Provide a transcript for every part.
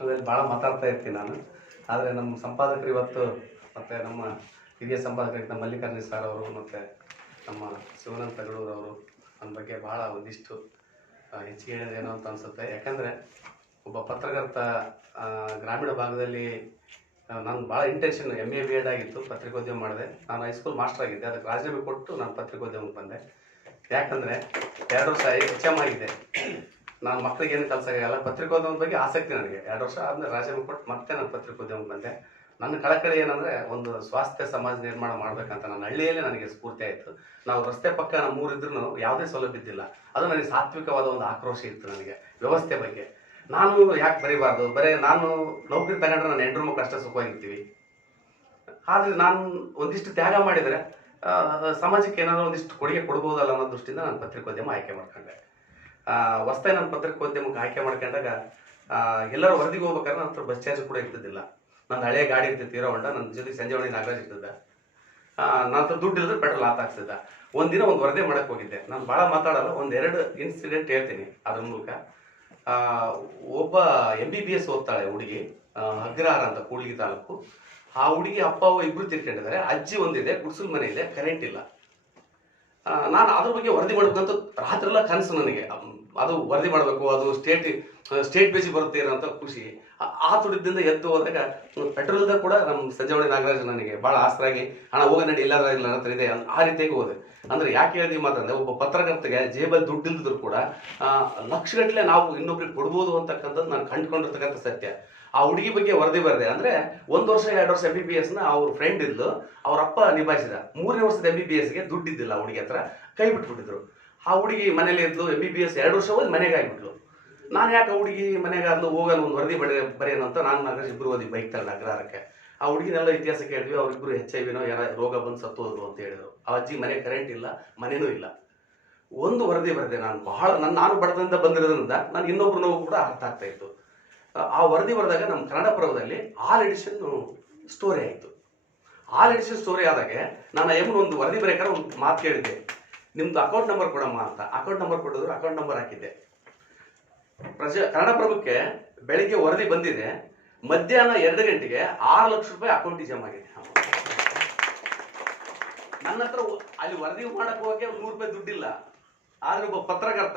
ಭಾಷಣದಲ್ಲಿ ಭಾಳ ಮಾತಾಡ್ತಾ ಇರ್ತೀನಿ ನಾನು. ಆದರೆ ನಮ್ಮ ಸಂಪಾದಕರು ಇವತ್ತು ಮತ್ತು ನಮ್ಮ ಹಿರಿಯ ಸಂಪಾದಕರಿಗೆ ನಮ್ಮ ಮಲ್ಲಿಕಾರ್ಜುನ ಸರ್ ಅವರು ಮತ್ತು ನಮ್ಮ ಶಿವಾನಂದ ಅವರು ನನ್ನ ಬಗ್ಗೆ ಭಾಳ ಒಂದಿಷ್ಟು ಹೆಚ್ಚಿಗೆ ಹೇಳಿದ್ರೇನೋ ಅಂತ ಅನಿಸುತ್ತೆ. ಯಾಕಂದರೆ ಒಬ್ಬ ಪತ್ರಕರ್ತ ಗ್ರಾಮೀಣ ಭಾಗದಲ್ಲಿ ನಾನು ಭಾಳ intention M A B Ed ಆಗಿತ್ತು, ಪತ್ರಿಕೋದ್ಯಮ ಮಾಡಿದೆ. ನಾನು ಹೈಸ್ಕೂಲ್ ಮಾಸ್ಟರ್ ಆಗಿದ್ದೆ. ಅದಕ್ಕೆ ರಾಜೀನಾಮೆ ಕೊಟ್ಟು ನಾನು ಪತ್ರಿಕೋದ್ಯಮಕ್ಕೆ ಬಂದೆ. ಯಾಕಂದರೆ ಎರಡು ವರ್ಷ ಎಚ್ ಎಂ ಆಗಿದೆ. ನಾನು ಮಕ್ಕಳಿಗೆ ಏನು ಕೆಲಸ ಆಗಲ್ಲ, ಪತ್ರಿಕೋದ್ಯಮದ ಬಗ್ಗೆ ಆಸಕ್ತಿ ನನಗೆ. ಎರಡು ವರ್ಷ ಆದಮೇಲೆ ರಾಜೀನಾಮೆ ಕೊಟ್ಟು ಮತ್ತೆ ನಾನು ಪತ್ರಿಕೋದ್ಯಮಕ್ಕೆ ಬಂದೆ. ನನ್ನ ಕಳಕಳಿ ಏನಂದರೆ ಒಂದು ಸ್ವಾಸ್ಥ್ಯ ಸಮಾಜ ನಿರ್ಮಾಣ ಮಾಡಬೇಕಂತ ನನ್ನ ಹಳ್ಳಿಯಲ್ಲೇ ನನಗೆ ಸ್ಫೂರ್ತಿ ಆಯಿತು. ನಾವು ರಸ್ತೆ ಪಕ್ಕ ನಮ್ಮ ಊರಿದ್ರೂ ಯಾವುದೇ ಸೌಲಭ್ಯ ಇದ್ದಿಲ್ಲ. ಅದು ನನಗೆ ಸಾತ್ವಿಕವಾದ ಒಂದು ಆಕ್ರೋಶ ಇತ್ತು ನನಗೆ, ವ್ಯವಸ್ಥೆ ಬಗ್ಗೆ. ನಾನು ಯಾಕೆ ಬರೀಬಾರ್ದು? ಬರೀ ನಾನು ನೌಕರಿ ತಗೊಂಡ್ರೆ ನನ್ನ ಹೆಂಡ್ರು ಮಕ್ಕಳು ಅಷ್ಟೇ ಸುಖವಾಗಿರ್ತೀವಿ ಆದರೆ ನಾನು ಒಂದಿಷ್ಟು ತ್ಯಾಗ ಮಾಡಿದರೆ ಸಮಾಜಕ್ಕೆ ಏನಾದರೂ ಒಂದಿಷ್ಟು ಕೊಡುಗೆ ಕೊಡ್ಬೋದಲ್ಲ ಅನ್ನೋ ದೃಷ್ಟಿಯಿಂದ ನಾನು ಪತ್ರಿಕೋದ್ಯಮ ಆಯ್ಕೆ ಮಾಡ್ಕೊಂಡೆ. ಹೊಸ್ತಾಗಿ ನಾನು ಪತ್ರಿಕೋದ್ಯಮಕ್ಕೆ ಆಯ್ಕೆ ಮಾಡ್ಕೊಂಡಾಗ ಎಲ್ಲರೂ ವರದಿಗೆ ಹೋಗ್ಬೇಕಾದ್ರೆ ನನ್ನ ಹತ್ರ ಬಸ್ ಚಾರ್ಜ್ ಕೂಡ ಇರ್ತಿದ್ದಿಲ್ಲ ನನ್ನ ಹಳೆ ಗಾಡಿ ಇರ್ತಿತ್ತು ಹೀರೋ ಹೊಂಡ ನನ್ನ ಜೊತೆ ಸಂಜೆವಣಿ ನಾಗರಾಜ್ ಇರ್ತಿದ್ದ ನನ್ನ ಹತ್ರ ದುಡ್ಡು ಇಲ್ಲದ್ರೆ ಪೆಟ್ರೋಲ್ ಆತ ಹಾಕ್ಸಿದ್ದ ಒಂದಿನ ಒಂದು ವರದಿ ಮಾಡಕ್ಕೆ ಹೋಗಿದ್ದೆ. ನಾನು ಭಾಳ ಮಾತಾಡಲ್ಲ, ಒಂದು ಎರಡು ಇನ್ಸಿಡೆಂಟ್ ಹೇಳ್ತೀನಿ ಅದ್ರ ಮೂಲಕ. ಒಬ್ಬ ಎಂ ಬಿ ಬಿ ಎಸ್ ಓದ್ತಾಳೆ ಹುಡುಗಿ ಅಗ್ರಹಾರ ಅಂತ ಕೂಡ್ಲಿಗಿ ತಾಲೂಕು. ಆ ಹುಡುಗಿ ಅಪ್ಪ, ಅವ್ವ ಇಬ್ರು ತಿರ್ಕೊಂಡಿದ್ದಾರೆ ಅಜ್ಜಿ ಒಂದಿದೆ, ಗುಡ್ಸಲ್ ಮನೆ ಇದೆ ಕರೆಂಟ್ ಇಲ್ಲ. ನಾನು ಅದ್ರ ಬಗ್ಗೆ ವರದಿ ಮಾಡಬೇಕಂತ ರಾತ್ರಿ ಎಲ್ಲ ಕನಸು ನನಗೆ. ಅದು ವರದಿ ಮಾಡಬೇಕು, ಅದು ಸ್ಟೇಟ್ ಸ್ಟೇಟ್ ಬೇಸಿಗೆ ಬರುತ್ತೆ ಅನ್ನೋಂಥ ಖುಷಿ. ಆ- ತುಡಿದಿಂದ ಎದ್ದು ಹೋದಾಗ ಪೆಟ್ರೋಲ್ದಾಗ ಕೂಡ ನಮ್ಮ ಸಂಜೆವಳಿ ನಾಗರಾಜ್ ನನಗೆ ಭಾಳ ಆಸರಾಗಿ ಹಣ ಹೋಗ, ನಡಿ ಇಲ್ಲ ಅಂತ ಇದೆ. ಆ ರೀತಿಯಾಗಿ ಹೋದೆ. ಅಂದ್ರೆ ಯಾಕೆ ಹೇಳಿದ್ವಿ ಅಂದರೆ, ಒಬ್ಬ ಪತ್ರಕರ್ತಗೆ ಜೇಬಲ್ಲಿ ದುಡ್ಡು ಇಲ್ದಿದ್ರು ಕೂಡ ಲಕ್ಷಗಟ್ಟಲೆ ನಾವು ಇನ್ನೊಬ್ರಿಗೆ ಕೊಡ್ಬೋದು ಅಂತಕ್ಕಂಥದ್ದು ನಾನು ಕಂಡುಕೊಂಡಿರ್ತಕ್ಕಂಥ ಸತ್ಯ. ಆ ಹುಡುಗಿ ಬಗ್ಗೆ ವರದಿ ಬರದೆ. ಅಂದ್ರೆ ಒಂದು ವರ್ಷ, ಎರಡು ವರ್ಷ ಎಂ ಬಿ ಬಿ ಎಸ್ನ ಅವ್ರ ಫ್ರೆಂಡ್ ಇದ್ದು ಅವ್ರ ಅಪ್ಪ ನಿಭಾಯಿಸಿದ. ಮೂರನೇ ವರ್ಷದ ಎಂ ಬಿ ಬಿ ಎಸ್ಗೆ ದುಡ್ಡಿದ್ದಿಲ್ಲ ಹುಡುಗಿ ಹತ್ರ. ಕೈ ಬಿಟ್ಬಿಟ್ಟಿದ್ರು. ಆ ಹುಡುಗಿ ಮನೇಲಿ ಇದ್ಲು ಎಂ ಬಿ ಬಿ ಎಸ್ ಎರಡು ವರ್ಷ ಓದಿ ಮನೆಗೆ ಆಗಿಬಿಟ್ಲು. ನಾನು ಯಾಕೆ ಹುಡುಗಿ ಮನೆಗೆ ಆದ್ಲು ಹೋಗಲ್ಲ, ಒಂದು ವರದಿ ಬಡ ಬರೆಯೋಣ ಅಂತ ನಾನು ನಾಗರಾಜ್ ಇಬ್ಬರು ಓದಿ ಬೈಕ್ ತಗೊಂಡು ಅಗ್ರಹಾರಕ್ಕೆ ಆ ಹುಡುಗಿನೆಲ್ಲ ಇತಿಹಾಸ ಕೇಳಿದ್ವಿ, ಅವ್ರಿಬ್ರು ಹೆಚ್ ಐ ವಿನೋ ಯಾರ ರೋಗ ಬಂದು ಸತ್ತು ಹೋದ್ರು ಅಂತ ಹೇಳಿದ್ರು. ಆ ಅಜ್ಜಿ ಮನೆ ಕರೆಂಟ್ ಇಲ್ಲ, ಮನೆನೂ ಇಲ್ಲ. ಒಂದು ವರದಿ ಬರೆದೆ ನಾನು, ಬಹಳ ನನ್ನ ನಾನು ಬಡದಿಂದ ಬಂದಿರೋದ್ರಿಂದ ನಾನು ಇನ್ನೊಬ್ರು ನೋವು ಕೂಡ ಅರ್ಥ ಆಗ್ತಾ ಇತ್ತು. ಆ- ವರದಿ ಬರೆದಾಗ ನಮ್ಮ ಕನ್ನಡ ಪರ್ವದಲ್ಲಿ ಆಲ್ ಎಡಿಷನ್ ಸ್ಟೋರಿ ಆಯಿತು. ಆಲ್ ಎಡಿಷನ್ ಸ್ಟೋರಿ ಆದಾಗ ನಾನು ಎಮ್ಮನ ಒಂದು ವರದಿ ಬರೆಯಕ್ಕಾದ್ರೆ ಒಂದು ಮಾತು ಕೇಳಿದ್ದೆ. ನಿಮ್ದು ಅಕೌಂಟ್ ನಂಬರ್ ಕೊಡಮ್ಮ ಅಂತ. ಅಕೌಂಟ್ ನಂಬರ್ ಕೊಡಿದ್ರು ಅಕೌಂಟ್ ನಂಬರ್ ಹಾಕಿದ್ದೆ. ಪ್ರಜ ಕನ್ನಡಪ್ರಭಕ್ಕೆ ಬೆಳಿಗ್ಗೆ ವರದಿ ಬಂದಿದೆ. ಮಧ್ಯಾಹ್ನ ಎರಡು ಗಂಟೆಗೆ ಆರು ಲಕ್ಷ ರೂಪಾಯಿ ಅಕೌಂಟಿಗೆ ಜಮಾ ಆಗಿದೆ. ನನ್ನ ಹತ್ರ ಅಲ್ಲಿ ವರದಿ ಮಾಡಕ್ ಹೋಗಕ್ಕೆ ನೂರು ರೂಪಾಯಿ ದುಡ್ಡಿಲ್ಲ. ಆದರೆ ಒಬ್ಬ ಪತ್ರಕರ್ತ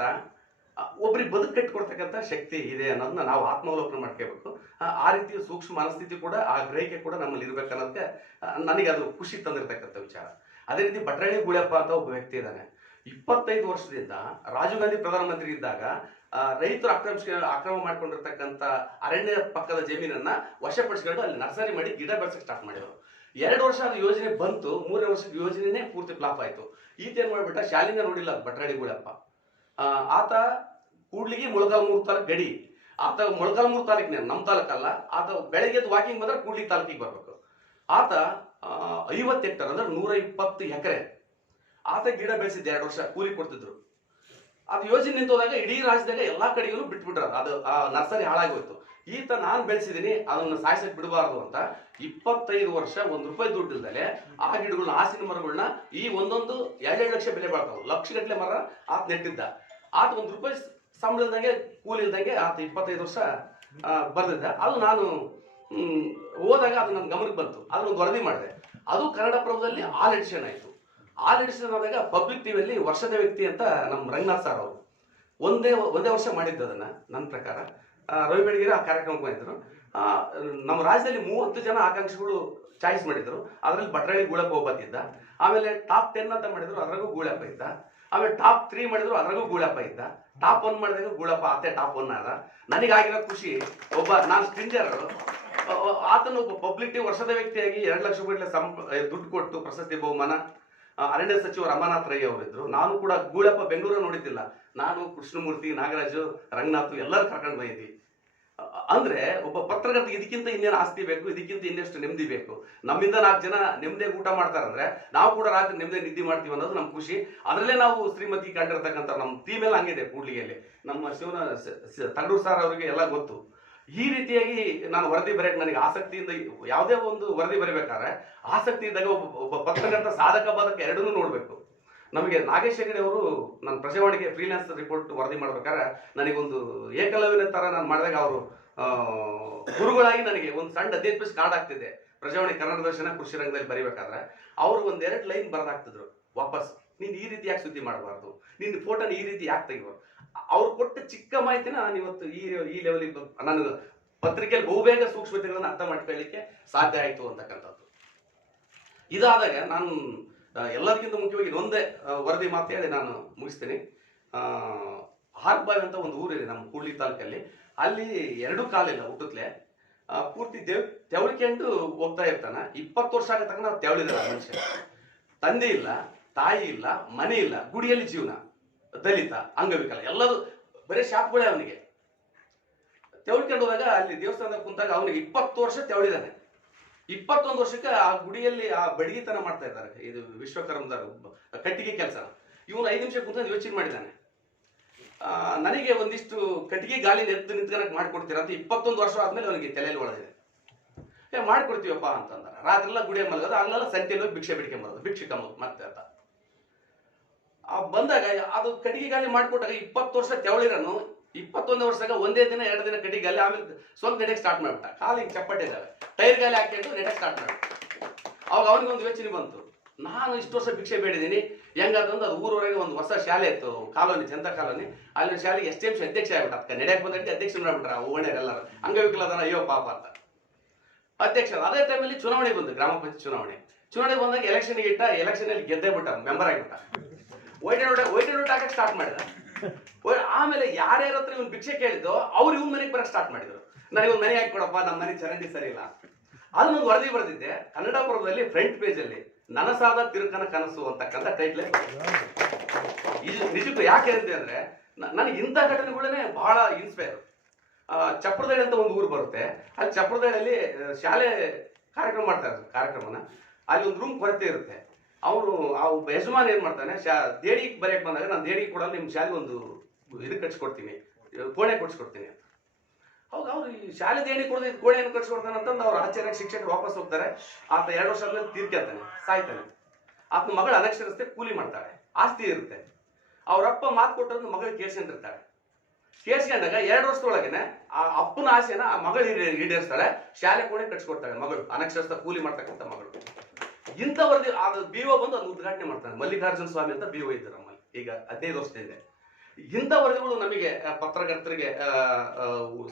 ಒಬ್ರಿಗೆ ಬದುಕು ಕಟ್ಟಿಕೊಡ್ತಕ್ಕಂಥ ಶಕ್ತಿ ಇದೆ ಅನ್ನೋದನ್ನ ನಾವು ಆತ್ಮಾವಲೋಕನ ಮಾಡ್ಕೋಬೇಕು. ಆ, ರೀತಿಯ ಸೂಕ್ಷ್ಮ ಮನಸ್ಥಿತಿ ಕೂಡ ಆ ಗ್ರಹಿಕೆ ಕೂಡ ನಮ್ಮಲ್ಲಿ ಇರಬೇಕನ್ನೋದಕ್ಕೆ ನನಗೆ ಅದು ಖುಷಿ ತಂದಿರತಕ್ಕಂಥ ವಿಚಾರ. ಅದೇ ರೀತಿ ಭಟ್ರಳ್ಳಿ ಗುಳೆಪ್ಪ ಅಂತ ಒಬ್ಬ ವ್ಯಕ್ತಿ ಇದ್ದಾನೆ. ಇಪ್ಪತ್ತೈದು ವರ್ಷದಿಂದ ರಾಜೀವ್ ಗಾಂಧಿ ಪ್ರಧಾನಮಂತ್ರಿ ಇದ್ದಾಗ ರೈತರು ಆಕ್ರಮಿಸ್ ಆಕ್ರಮ ಮಾಡ್ಕೊಂಡಿರ್ತಕ್ಕಂಥ ಅರಣ್ಯ ಪಕ್ಕದ ಜಮೀನನ್ನ ವಶಪಡಿಸ್ಕೊಂಡು ಅಲ್ಲಿ ನರ್ಸರಿ ಮಾಡಿ ಗಿಡ ಬೆಳೆಸಕ್ಕೆ ಸ್ಟಾರ್ಟ್ ಮಾಡಿದ್ರು. ಎರಡು ವರ್ಷ ಅದು ಯೋಜನೆ ಬಂತು, ಮೂರನೇ ವರ್ಷದ ಯೋಜನೆನೇ ಪೂರ್ತಿ ಫ್ಲಾಪ್ ಆಯ್ತು. ಈತ ಏನ್ ಮಾಡಿಬಿಟ್ಟ ಶಾಲಿಂಗ ನೋಡಿಲ್ಲ ಭಟ್ರಾಡಿ ಗುಡಪ್ಪ ಆತ ಕೂಡ್ಲಿಗೆ ಮುಳಗಾಲ್ಮೂರು ತಾಲೂಕು ಗಡಿ. ಆತ ಮುಳಗಾಲ್ಮೂರು ತಾಲೂಕಿನ ನಮ್ಮ ತಾಲೂಕಲ್ಲ, ಆತ ಬೆಳಗ್ಗೆ ವಾಕಿಂಗ್ ಬಂದ್ರೆ ಕೂಡ್ಲಿಗೆ ತಾಲೂಕಿಗೆ ಬರ್ಬೇಕು. ಆತ ಐವತ್ತು ಹೆಕ್ಟರ್ ಅಂದ್ರೆ ನೂರ ಇಪ್ಪತ್ತು ಎಕರೆ. ಆತ ಗಿಡ ಬೆಳೆಸಿದ್ದೆ ಎರಡು ವರ್ಷ ಕೂಲಿ ಕೊಡ್ತಿದ್ರು. ಅದು ಯೋಜನೆ ನಿಂತೋದಾಗ ಇಡೀ ರಾಜ್ಯದಾಗ ಎಲ್ಲಾ ಕಡೆಗೂ ಬಿಟ್ಬಿಟ್ರ ಅದು. ಆ ನರ್ಸರಿ ಹಾಳಾಗೋಯ್ತು. ಈತ ನಾನು ಬೆಳೆಸಿದೀನಿ, ಅದನ್ನ ಸಾಯಿಸಕ್ ಬಿಡಬಾರ್ದು ಅಂತ ಇಪ್ಪತ್ತೈದು ವರ್ಷ ಒಂದು ರೂಪಾಯಿ ದುಡ್ಡು ಇಲ್ದಲೆ ಆ ಗಿಡಗಳನ್ನ ಆಸಿನ ಮರಗಳನ್ನ ಈ ಒಂದೊಂದು ಎರಡೆರಡು ಲಕ್ಷ ಬೆಲೆ ಬಾಳ್ತಾವ. ಲಕ್ಷ ಗಟ್ಟಲೆ ಮರ ಆತ ನೆಟ್ಟಿದ್ದ. ಆತ ಒಂದು ರೂಪಾಯಿ ಸಂಬಳ ಕೂಲಿ ಇಲ್ದಂಗೆ ಆತ ಇಪ್ಪತ್ತೈದು ವರ್ಷ ಬರ್ದಿದ್ದ. ಅದು ನಾನು ಹ್ಮ್, ಹೋದಾಗ ಅದು ನನ್ನ ಗಮನಕ್ಕೆ ಬಂತು. ಅದನ್ನ ಒಂದು ವರದಿ ಮಾಡಿದೆ. ಅದು ಕನ್ನಡ ಪ್ರಭದಲ್ಲಿ ಆಲ್ ಎಡಿಷನ್ ಆಯ್ತು. ಆಲ್ ಎಡಿಷನ್ ಆದಾಗ ಪಬ್ಲಿಕ್ ಟಿವಿಯಲ್ಲಿ ವರ್ಷದ ವ್ಯಕ್ತಿ ಅಂತ ನಮ್ಮ ರಂಗನಾಥ್ ಸರ್ ಅವರು. ಒಂದೇ ಒಂದೇ ವರ್ಷ ಮಾಡಿದ್ದು ಅದನ್ನ ನನ್ನ ಪ್ರಕಾರ. ರವಿ ಬೆಳಗಿರಿ ಆ ಕಾರ್ಯಕ್ರಮಕ್ಕೆ ಬಂದಿದ್ರು. ನಮ್ಮ ರಾಜ್ಯದಲ್ಲಿ ಮೂವತ್ತು ಜನ ಆಕಾಂಕ್ಷಿಗಳು ಚಾಯ್ಸ್ ಮಾಡಿದ್ರು. ಅದರಲ್ಲಿ ಭಟ್ರಾಳಿ ಗೂಳಪ್ಪ ಒಬ್ಬತ್ತಿದ್ದ ಆಮೇಲೆ ಟಾಪ್ ಟೆನ್ ಅಂತ ಮಾಡಿದ್ರು ಅದ್ರಾಗೂ ಗೂಳಪ್ಪ ಇದ್ದ. ಆಮೇಲೆ ಟಾಪ್ ತ್ರೀ ಮಾಡಿದ್ರು ಅದ್ರಾಗೂ ಗೂಳಪ್ಪ ಇದ್ದ. ಟಾಪ್ ಒನ್ ಮಾಡಿದಾಗ ಗೂಳಪ್ಪ ಅತ್ತೆ ಟಾಪ್ ಒನ್ ಆದ. ನನಗಾಗಿರೋ ಖುಷಿ ಒಬ್ಬ ನಾನು ಸ್ಟಿಂಜರ್ ಆತನ ಒಬ್ಬ ಪಬ್ಲಿಕ್ ವರ್ಷದ ವ್ಯಕ್ತಿಯಾಗಿ ಎರಡು ಲಕ್ಷ ರೂಪಾಯಿ ಸಂ ದುಡ್ಡು ಕೊಟ್ಟು ಪ್ರಶಸ್ತಿ ಬಹುಮಾನ ಅರಣ್ಯ ಸಚಿವ ರಮಾನಾಥ್ ರೈ ಅವರಿದ್ರು. ನಾನು ಕೂಡ ಗೂಳಪ್ಪ ಬೆಂಗಳೂರು ನೋಡಿದ್ದಿಲ್ಲ. ನಾನು ಕೃಷ್ಣಮೂರ್ತಿ, ನಾಗರಾಜು, ರಂಗನಾಥ್ ಎಲ್ಲರೂ ಕರ್ಕೊಂಡು ಬಂದಿದ್ವಿ ಅಂದ್ರೆ ಒಬ್ಬ ಪತ್ರಕರ್ತ ಇದಕ್ಕಿಂತ ಇನ್ನೇನು ಆಸ್ತಿ ಬೇಕು, ಇದಕ್ಕಿಂತ ಇನ್ನೆಷ್ಟು ನೆಮ್ಮದಿ ಬೇಕು? ನಮ್ಮಿಂದ ನಾಲ್ಕು ಜನ ನೆಮ್ಮದಿಯಾಗಿ ಊಟ ಮಾಡ್ತಾರಂದ್ರೆ ನಾವು ಕೂಡ ರಾತ್ರಿ ನೆಮ್ಮದಿ ನಿದ್ದೆ ಮಾಡ್ತೀವಿ ಅನ್ನೋದು ನಮ್ಮ ಖುಷಿ. ಅದರಲ್ಲೇ ನಾವು ಶ್ರೀಮತಿ ಕಂಡಿರ್ತಕ್ಕಂಥ ನಮ್ಮ ಟೀಮ್ ಎಲ್ಲ ಹಂಗಿದೆ ಕೂಡ್ಲಿಗೆಯಲ್ಲಿ. ನಮ್ಮ ಶಿವನ ತಗಡೂರು ಸರ್ ಅವರಿಗೆ ಎಲ್ಲ ಗೊತ್ತು. ಈ ರೀತಿಯಾಗಿ ನಾನು ವರದಿ ಬರೆಯಕ್ಕೆ ನನಗೆ ಆಸಕ್ತಿಯಿಂದ ಯಾವುದೇ ಒಂದು ವರದಿ ಬರೀಬೇಕಾದ್ರೆ ಆಸಕ್ತಿ ಇದ್ದಾಗ ಒಬ್ಬ ಒಬ್ಬ ಪತ್ರಕರ್ತ ಸಾಧಕ ಬಾಧಕ ಎರಡನ್ನೂ ನೋಡಬೇಕು. ನಮಗೆ ನಾಗೇಶ್ ಹೆಗಡೆ ಅವರು ನಾನು ಪ್ರಜಾವಾಣಿಗೆ ಫ್ರೀಲ್ಯಾನ್ಸ್ ರಿಪೋರ್ಟ್ ವರದಿ ಮಾಡ್ಬೇಕಾದ್ರೆ ನನಗೊಂದು ಏಕಲವ್ಯನ ಥರ ನಾನು ಮಾಡಿದಾಗ ಅವರು ಗುರುಗಳಾಗಿ ನನಗೆ ಒಂದು ಸಣ್ಣ ಹದಿನೈದು ಕಾರ್ಡ್ ಆಗ್ತಿದೆ. ಪ್ರಜಾವಾಣಿ ಕನ್ನಡ ದರ್ಶನ ಕೃಷಿ ರಂಗದಲ್ಲಿ ಬರಿಬೇಕಾದ್ರೆ ಅವರು ಒಂದೆರಡು ಲೈನ್ ಬರೆದಾಕ್ತಿದ್ರು ವಾಪಸ್. ನೀನು ಈ ರೀತಿ ಯಾಕೆ ಸುದ್ದಿ ಮಾಡಬಾರ್ದು? ನಿನ್ನ ಫೋಟೋನ ಈ ರೀತಿ ಯಾಕೆ ತೆಗಿಬಾರ್ದು? ಅವ್ರು ಕೊಟ್ಟ ಚಿಕ್ಕ ಮಾಹಿತಿನ ನಾನು ಇವತ್ತು ಈ ಈ ಲೆವೆಲಿಗೆ ನನಗೆ ಪತ್ರಿಕೆಯಲ್ಲಿ ಬಹುಬೇಗ ಸೂಕ್ಷ್ಮತೆಗಳನ್ನು ಅರ್ಥ ಮಾಡ್ಕೊಳ್ಳಿಕ್ಕೆ ಸಾಧ್ಯ ಆಯಿತು ಅಂತಕ್ಕಂಥದ್ದು. ಇದಾದಾಗ ನಾನು ಎಲ್ಲದಕ್ಕಿಂತ ಮುಖ್ಯವಾಗಿ ಇದೊಂದೇ ವರದಿ ಮಾತು ಹೇಳಿ ನಾನು ಮುಗಿಸ್ತೀನಿ. ಹಾರ್ಬಾವಿ ಅಂತ ಒಂದು ಊರಿದೆ ನಮ್ಮ ಕೂಡ್ಲಿ ತಾಲೂಕಲ್ಲಿ. ಅಲ್ಲಿ ಎರಡು ಕಾಲಿಲ್ಲ ಹುಟ್ಟುತ್ತಲೆ ಪೂರ್ತಿ ದೇವ್ ತೆವಳಿಕೊಂಡು ಹೋಗ್ತಾ ಇರ್ತಾನೆ. ಇಪ್ಪತ್ತು ವರ್ಷ ಆಗತಕ್ಕ ನಾವು ತೆವಳಿದ ಮನುಷ್ಯ. ತಂದೆ ಇಲ್ಲ, ತಾಯಿ ಇಲ್ಲ, ಮನೆ ಇಲ್ಲ, ಗುಡಿಯಲ್ಲಿ ಜೀವನ. ದಲಿತ, ಅಂಗವಿಕಲ, ಎಲ್ಲರೂ ಬರೀ ಶಾಪ್ಗಳೇ ಅವನಿಗೆ. ತೆವಳ್ಕೊಂಡು ಹೋದಾಗ ಅಲ್ಲಿ ದೇವಸ್ಥಾನದಾಗ ಕುಂತಾಗ ಅವನಿಗೆ ಇಪ್ಪತ್ತು ವರ್ಷ ತೆವಳಿದಾನೆ. ಇಪ್ಪತ್ತೊಂದು ವರ್ಷಕ್ಕೆ ಆ ಗುಡಿಯಲ್ಲಿ ಆ ಬಡಗಿತನ ಮಾಡ್ತಾ ಇದ್ದಾರೆ. ಇದು ವಿಶ್ವಕರ್ಮದವರು, ಕಟ್ಟಿಗೆ ಕೆಲಸ. ಇವನು ಐದು ನಿಮಿಷ ಕುಂತ ಯೋಚನೆ ಮಾಡಿದ್ದಾನೆ ನನಗೆ ಒಂದಿಷ್ಟು ಕಟ್ಟಿಗೆ ಗಾಳಿ ಎದ್ದು ನಿಂತ್ಕೊಳಕ್ ಮಾಡ್ಕೊಡ್ತೀರಾ ಅಂತ ಇಪ್ಪತ್ತೊಂದು ವರ್ಷ ಆದ್ಮೇಲೆ ಅವನಿಗೆ ತಲೆಯಲ್ಲಿ ಒಳಗಿದೆ. ಏ, ಮಾಡ್ಕೊಡ್ತೀವಪ್ಪ ಅಂತಂದ್ರೆ. ರಾತ್ರಿ ಎಲ್ಲ ಗುಡಿಯ ಮಲಗೋದು ಆಗ್ಲೆಲ್ಲ ಸಂತೆಯಲ್ಲಿ ಹೋಗಿ ಭಿಕ್ಷೆ ಬಿಡ್ಕೊಂಬರೋದು ಭಿಕ್ಷೆ ಕಮ್ಮೋದು ಮತ್ತೆ ಅಂತ. ಆ ಬಂದಾಗ ಅದು ಕಟ್ಟಿಗೆ ಗಾಲಿ ಮಾಡಿಕೊಟ್ಟಾಗ ಇಪ್ಪತ್ತು ವರ್ಷ ತೆವಳಿರನು, ಇಪ್ಪತ್ತೊಂದು ವರ್ಷದಾಗ ಒಂದೇ ದಿನ, ಎರಡು ದಿನ ಕಟ್ಟಿಗೆ ಗಾಲಿ, ಆಮೇಲೆ ಸ್ವಲ್ಪ ನೆಡಕ್ಕೆ ಸ್ಟಾರ್ಟ್ ಮಾಡ್ಬಿಟ್ಟ. ಕಾಲಿಗೆ ಚಪ್ಪಟ್ಟೆ ಇದಾವೆ. ಟೈರ್ ಗಾಲಿ ಹಾಕೊಂಡು ನೆಡಕ್ಕೆ ಸ್ಟಾರ್ಟ್ ಮಾಡ್ಬಿಟ್ಟ. ಅವಾಗ ಅವನಿಗೆ ಒಂದು ಯೋಚನೆ ಬಂತು. ನಾನು ಇಷ್ಟು ವರ್ಷ ಭಿಕ್ಷೆ ಬೇಡಿದ್ದೀನಿ. ಹೆಂಗಾದಂದ್ರೆ ಅದು ಊರವರೆಗೆ ಒಂದು ಹೊಸ ಶಾಲೆ ಇತ್ತು, ಕಾಲೋನಿ ಚಂದ ಕಾಲೋನಿ. ಅಲ್ಲಿ ಶಾಲೆಗೆ ಎಸ್ ಟಿ ಎಂ ಸಿ ಅಧ್ಯಕ್ಷ ಆಗ್ಬಿಟ್ಟ. ಅದಕ್ಕೆ ನಡೆಯಕ್ಕೆ ಬಂದಕ್ಕೆ ಅಧ್ಯಕ್ಷ ಮಾಡ್ಬಿಟ್ರ ಓಣೆಯರೆಲ್ಲರೂ ಅಂಗವಿಕಲದನ ಅಯ್ಯೋ ಪಾಪ ಅಂತ. ಅಧ್ಯಕ್ಷ ಅದೇ ಟೈಮಲ್ಲಿ ಚುನಾವಣೆ ಬಂತು, ಗ್ರಾಮ ಪಂಚಾಯತ್ ಚುನಾವಣೆ. ಚುನಾವಣೆ ಬಂದಾಗ ಎಲೆಕ್ಷನ್ ಇಟ್ಟ ಎಲೆಕ್ಷನ್ ಅಲ್ಲಿ ಗೆದ್ದೇ ಬಿಟ್ಟ ಮೆಂಬರ್ ಆಗಿಬಿಟ್ಟ. ವೈಟ್ ನೋಟ್ ವೈಟ್ ನೋಟ್ ಹಾಕಕ್ಕೆ ಸ್ಟಾರ್ಟ್ ಮಾಡಿದ. ಆಮೇಲೆ ಯಾರ್ಯಾರ ಹತ್ರ ಇವನ್ ಭಿಕ್ಷೆ ಕೇಳಿದ್ದು, ಅವ್ರು ಇವ್ನ ಮನೆಗೆ ಬರಕ್ಕೆ ಸ್ಟಾರ್ಟ್ ಮಾಡಿದ್ರು. ನನಗೆ ಒಂದು ಮನೆ ಹಾಕಿಕೊಡಪ್ಪ ನಮ್ಮ ಮನೆ ಚರಂಡಿ ಸರಿ ಇಲ್ಲ. ಅದನ್ನೊಂದು ವರದಿ ಬರೆದಿದ್ದೆ, ಕನ್ನಡಪುರದಲ್ಲಿ ಫ್ರಂಟ್ ಪೇಜ್ ಅಲ್ಲಿ ನನಸಾದ ತಿರುಕನ ಕನಸು ಅಂತಕ್ಕಂಥ ಟೈಟ್ಲ್ ನಿಜಕ್ಕೂ ಯಾಕೆ ಅಂತ ಅಂದ್ರೆ ನನಗೆ ಇಂಥ ಘಟನೆಗಳೇ ಬಹಳ ಇನ್ಸ್ಪೈರ್ ಚಪ್ರದಳ್ಳಿ ಅಂತ ಒಂದು ಊರು ಬರುತ್ತೆ. ಅಲ್ಲಿ ಚಪ್ರದಳ್ಳಿಯಲ್ಲಿ ಶಾಲೆ ಕಾರ್ಯಕ್ರಮ ಮಾಡ್ತಾ ಮಾಡ್ತಾರೆ ಕಾರ್ಯಕ್ರಮನ. ಅಲ್ಲಿ ಒಂದು ರೂಮ್ ಕೊರತೆ ಇರುತ್ತೆ. ಅವನು ಆ ಯಜಮಾನ್ ಏನ್ ಮಾಡ್ತಾನೆ, ಶಾ ದೇಡಿ ಬರೆಯಕ್ ಬಂದಾಗ ನಾನು ದೇಡಿ ಕೊಡಲ್ಲ ನಿಮ್ಮ ಶಾಲೆಗೆ ಒಂದು ಇದು ಕಟ್ಸ್ಕೊಡ್ತೀನಿ, ಕೋಣೆ ಕೊಡ್ಸ್ಕೊಡ್ತೀನಿ ಅಂತ. ಹೌದು, ಅವ್ರು ಈ ಶಾಲೆ ದೇಣಿ ಕೊಡದೆ ಕೋಣೆಯನ್ನು ಕಟ್ಸ್ಕೊಡ್ತಾನೆ ಅಂತಂದು ಅವ್ರು ಆಚಾರ್ಯ ಶಿಕ್ಷಕರು ವಾಪಸ್ ಹೋಗ್ತಾರೆ. ಆತ ಎರಡು ವರ್ಷ ಆದ್ಮೇಲೆ ತೀರ್ಕೊಳ್ತಾನೆ ಸಾಯ್ತಾನೆ. ಆತನ ಮಗಳು ಅನಕ್ಷರಸ್ತೆ ಕೂಲಿ ಮಾಡ್ತಾಳೆ, ಆಸ್ತಿ ಇರುತ್ತೆ. ಅವರಪ್ಪ ಮಾತು ಕೊಟ್ಟದ್ದು ಮಗಳು ಕೇಳ್ಸ್ಕೊಂಡಿರ್ತಾಳೆ ಕೇಳ್ಸ್ಕೊಂಡಾಗ ಎರಡು ವರ್ಷದೊಳಗೇನೆ ಆ ಅಪ್ಪನ ಆಸೆನ ಆ ಮಗಳು ಈಡೇ- ಈಡೇರಿಸ್ತಾಳೆ, ಶಾಲೆ ಕೋಣೆ ಕಟ್ಸ್ಕೊಡ್ತಾಳೆ ಮಗಳು, ಅನಕ್ಷರಸ್ಥ ಕೂಲಿ ಮಾಡ್ತಕ್ಕಂಥ ಮಗಳು. ಇಂಥ ವರದಿ ಅದು ಬಿ ಒ ಬಂದು ಅದನ್ನ ಉದ್ಘಾಟನೆ ಮಾಡ್ತಾನೆ ಮಲ್ಲಿಕಾರ್ಜುನ ಸ್ವಾಮಿ ಅಂತ ಬಿ ಒ ಇದ್ದಾರೆ ನಮ್ಮಲ್ಲಿ. ಈಗ ಹದಿನೈದು ಇದೆ. ಇಂಥ ವರದಿಗಳು ನಮಗೆ ಪತ್ರಕರ್ತರಿಗೆ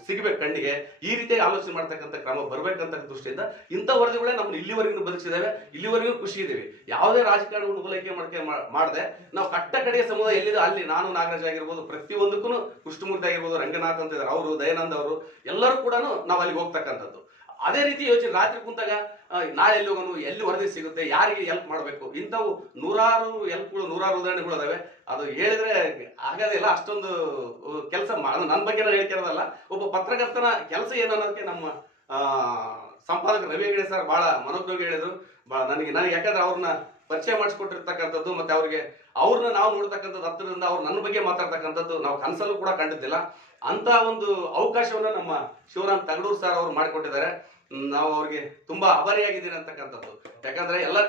ಸಿಗಬೇಕು ಕಣ್ಣಿಗೆ. ಈ ರೀತಿಯಾಗಿ ಆಲೋಚನೆ ಮಾಡ್ತಕ್ಕಂಥ ಕ್ರಮ ಬರಬೇಕಂತ ದೃಷ್ಟಿಯಿಂದ ಇಂಥ ವರದಿಗಳೇ ನಮ್ಮನ್ನು ಇಲ್ಲಿವರೆಗೂ ಬದುಕಿಸಿದಾವೆ. ಇಲ್ಲಿವರೆಗೂ ಖುಷಿ ಇದ್ದೀವಿ. ಯಾವುದೇ ರಾಜಕಾರಣ ಹೋಲಿಕೆ ಮಾಡ್ಕೆ ಮಾಡದೆ ನಾವು ಕಟ್ಟ ಕಡೆಯ ಸಮುದಾಯ ಎಲ್ಲಿದೆ ಅಲ್ಲಿ ನಾನು ನಾಗರಾಜ್ ಆಗಿರ್ಬೋದು, ಪ್ರತಿಯೊಂದಕ್ಕೂ ಕೃಷ್ಣಮೂರ್ತಿ ಆಗಿರ್ಬೋದು, ರಂಗನಾಥ್ ಅಂತ ಇದ್ದಾರೆ. ಅವರು, ದಯಾನಂದ ಅವರು ಎಲ್ಲರೂ ಕೂಡ ನಾವು ಅಲ್ಲಿಗೆ ಹೋಗ್ತಕ್ಕಂಥದ್ದು. ಅದೇ ರೀತಿ ಯೋಚನೆ ರಾತ್ರಿ ಕುಂತಾಗ ನಾಳೆ ಎಲ್ಲಿ ಹೋಗೋನು, ಎಲ್ಲಿ ವರದಿ ಸಿಗುತ್ತೆ, ಯಾರಿಗೆ ಹೆಲ್ಪ್ ಮಾಡಬೇಕು? ಇಂಥವು ನೂರಾರು ಎಲ್ಪ್ಗಳು ನೂರಾರು ಉದಾಹರಣೆಗಳು ಅದಾವೆ. ಅದು ಹೇಳಿದ್ರೆ ಆಗೋದಿಲ್ಲ ಅಷ್ಟೊಂದು ಕೆಲಸ ನನ್ನ ಬಗ್ಗೆ ನಾನು ಹೇಳ್ತಿರೋದಲ್ಲ, ಒಬ್ಬ ಪತ್ರಕರ್ತನ ಕೆಲಸ ಏನು ಅನ್ನೋದಕ್ಕೆ ನಮ್ಮ ಸಂಪಾದಕ ರವಿ ಹೆಗಡೆ ಸರ್ ಬಹಳ ಮನೋಜ್ಞವಾಗಿ ಹೇಳಿದ್ರು. ಭಾಳ ನನಗೆ ನನಗೆ ಯಾಕಂದ್ರೆ ಅವ್ರನ್ನ ಪರಿಚಯ ಮಾಡಿಸ್ಕೊಟ್ಟಿರ್ತಕ್ಕಂಥದ್ದು ಮತ್ತೆ ಅವ್ರಿಗೆ, ಅವ್ರನ್ನ ನಾವು ನೋಡ್ತಕ್ಕಂಥದ್ದು ಹತ್ತಿರದಿಂದ ಅವ್ರು ನನ್ನ ಬಗ್ಗೆ ಮಾತಾಡ್ತಕ್ಕಂಥದ್ದು ನಾವು ಕನಸಲ್ಲೂ ಕೂಡ ಕಂಡಿದ್ದಿಲ್ಲ. ಅಂತ ಒಂದು ಅವಕಾಶವನ್ನ ನಮ್ಮ ಶಿವರಾಮ್ ತಗಡೂರ್ ಸರ್ ಅವರು ಮಾಡಿಕೊಟ್ಟಿದ್ದಾರೆ. ನಾವು ಅವ್ರಿಗೆ ತುಂಬಾ ಆಭಾರಿಯಾಗಿದ್ದೀನಿ ಅಂತಕ್ಕಂಥದ್ದು. ಯಾಕಂದ್ರೆ ಎಲ್ಲ,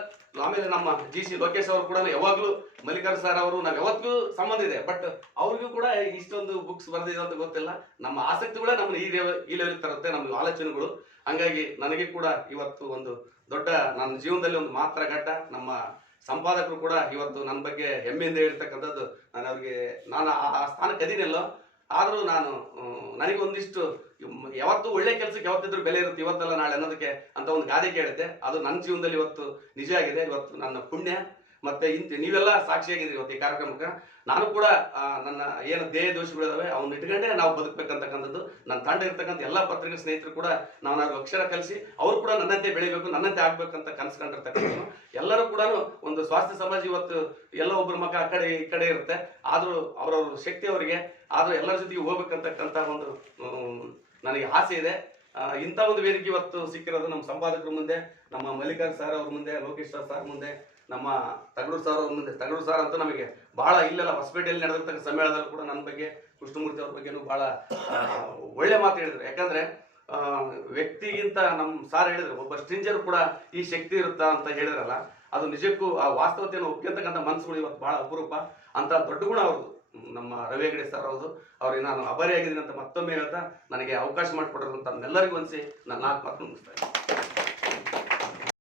ಆಮೇಲೆ ನಮ್ಮ ಜಿ ಸಿ ಲೋಕೇಶ್ ಅವರು ಕೂಡ ಯಾವಾಗ್ಲೂ ಮಲ್ಲಿಕಾರ್ಜುನ್ ಸರ್ ಅವರು ನಾವ್ ಯಾವತ್ತೂ ಸಂಬಂಧ ಇದೆ. ಬಟ್ ಅವ್ರಿಗೂ ಕೂಡ ಇಷ್ಟೊಂದು ಬುಕ್ಸ್ ಬರೆದಿದೆ ಅಂತ ಗೊತ್ತಿಲ್ಲ. ನಮ್ಮ ಆಸಕ್ತಿಗಳೇ ನಮ್ಮ ಈ ಈ ಲೆವೆಲ್ ತರುತ್ತೆ ನಮ್ಮ ಆಲೋಚನೆಗಳು. ಹಂಗಾಗಿ ನನಗೆ ಕೂಡ ಇವತ್ತು ಒಂದು ದೊಡ್ಡ, ನನ್ನ ಜೀವನದಲ್ಲಿ ಒಂದು ಮಾತ್ರ ಘಟ್ಟ. ನಮ್ಮ ಸಂಪಾದಕರು ಕೂಡ ಇವತ್ತು ನನ್ನ ಬಗ್ಗೆ ಹೆಮ್ಮೆಯಿಂದ ಹೇಳ್ತಕ್ಕಂಥದ್ದು ನಾನು ಅವ್ರಿಗೆ, ನಾನು ಆ ಸ್ಥಾನಕ್ಕೆ ಅದೀನಲ್ಲೋ ಆದರೂ ನಾನು ನನಗೊಂದಿಷ್ಟು ಯಾವತ್ತು ಒಳ್ಳೆ ಕೆಲಸಕ್ಕೆ ಯಾವತ್ತಿದ್ರು ಬೆಲೆ ಇರುತ್ತೆ ಇವತ್ತಲ್ಲ ನಾಳೆ ಅನ್ನೋದಕ್ಕೆ ಅಂತ ಒಂದು ಗಾದೆ ಕೇಳುತ್ತೆ. ಅದು ನನ್ನ ಜೀವನದಲ್ಲಿ ಇವತ್ತು ನಿಜ ಆಗಿದೆ. ಇವತ್ತು ನನ್ನ ಪುಣ್ಯ. ಮತ್ತೆ ಇಂತ ನೀವೆಲ್ಲ ಸಾಕ್ಷಿಯಾಗಿದ್ದೀರಿ ಇವತ್ತು ಈ ಕಾರ್ಯಕ್ರಮಕ್ಕೆ. ನಾನು ಕೂಡ ನನ್ನ ಏನು ದೇಹ ದೋಷಗಳಿದಾವೆ, ಅವ್ನ ಇಟ್ಕೊಂಡೆ ನಾವು ಬದುಕಬೇಕಂತಕ್ಕಂಥದ್ದು, ನನ್ನ ತಂಡ ಇರ್ತಕ್ಕಂಥ ಎಲ್ಲ ಪತ್ರಿಕೆ ಸ್ನೇಹಿತರು ಕೂಡ ನಾವು ಅಕ್ಷರ ಕಲಿಸಿ, ಅವರು ಕೂಡ ನನ್ನಂತೆ ಬೆಳಿಬೇಕು, ನನ್ನಂತೆ ಆಗ್ಬೇಕಂತ ಕನಸ್ಕೊಂಡಿರ್ತಕ್ಕಂಥದ್ದು ಎಲ್ಲರೂ ಕೂಡ ಒಂದು ಸ್ವಾಸ್ಥ್ಯ ಸಮಾಜ ಇವತ್ತು ಎಲ್ಲ ಒಬ್ಬರ ಮಗ ಆ ಕಡೆ, ಈ ಕಡೆ ಇರುತ್ತೆ. ಆದ್ರೂ ಅವರವ್ರ ಶಕ್ತಿ ಅವರಿಗೆ, ಆದ್ರೂ ಎಲ್ಲರ ಜೊತೆಗೆ ಹೋಗ್ಬೇಕಂತಕ್ಕಂಥ ಒಂದು ನನಗೆ ಆಸೆ ಇದೆ. ಇಂಥ ಒಂದು ವೇದಿಕೆ ಇವತ್ತು ಸಿಕ್ಕಿರೋದು ನಮ್ಮ ಸಂಪಾದಕರ ಮುಂದೆ, ನಮ್ಮ ಮಲ್ಲಿಕಾರ್ ಸರ್ ಅವ್ರ ಮುಂದೆ, ಲೋಕೇಶ್ ಸರ್ ಮುಂದೆ ನಮ್ಮ ತಗಡು ಸಾರ್ ಮುಂದೆ ತಗಡು ಸಾರ್ ಅಂತೂ ನಮಗೆ ಬಹಳ ಇಲ್ಲೆಲ್ಲ. ಹೊಸಪೇಟೆಯಲ್ಲಿ ನಡೆದಿರ್ತಕ್ಕ ಸಮ್ಮೇಳನದಲ್ಲಿ ಕೂಡ ನನ್ನ ಬಗ್ಗೆ, ಕೃಷ್ಣಮೂರ್ತಿ ಅವ್ರ ಬಗ್ಗೆನೂ ಬಹಳ ಒಳ್ಳೆ ಮಾತು ಹೇಳಿದ್ರು. ಯಾಕಂದ್ರೆ ವ್ಯಕ್ತಿಗಿಂತ ನಮ್ಮ ಸಾರ್ ಹೇಳಿದ್ರು, ಒಬ್ಬ ಸ್ಟ್ರಿಂಜರ್ ಕೂಡ ಈ ಶಕ್ತಿ ಇರುತ್ತಾ ಅಂತ ಹೇಳಿದ್ರಲ್ಲ, ಅದು ನಿಜಕ್ಕೂ ಆ ವಾಸ್ತವತೆಯನ್ನು ಒಪ್ಕೊಂತಕ್ಕಂಥ ಮನಸ್ಸುಗಳು ಇವತ್ತು ಬಹಳ ಅಪರೂಪ. ಅಂತ ದೊಡ್ಡ ಗುಣ ಅವ್ರದ್ದು. ನಮ್ಮ ರವಿ ಹೆಗಡೆ ಸರ್ ಅವರು ಅವ್ರಿಗೆ ನಾನು ಅಭಾರಿಯಾಗಿದ್ದೀನಿ ಅಂತ ಮತ್ತೊಮ್ಮೆ ಹೇಳ್ತಾ, ನನಗೆ ಅವಕಾಶ ಮಾಡಿಕೊಟ್ಟಿರುವಂಥ ಎಲ್ಲರಿಗೂ ಅನಿಸಿ ನನ್ನ ನಾಲ್ಕು ಮಾತು ಮುಗಿಸ್ತಾ ಇದ್ದೀನಿ.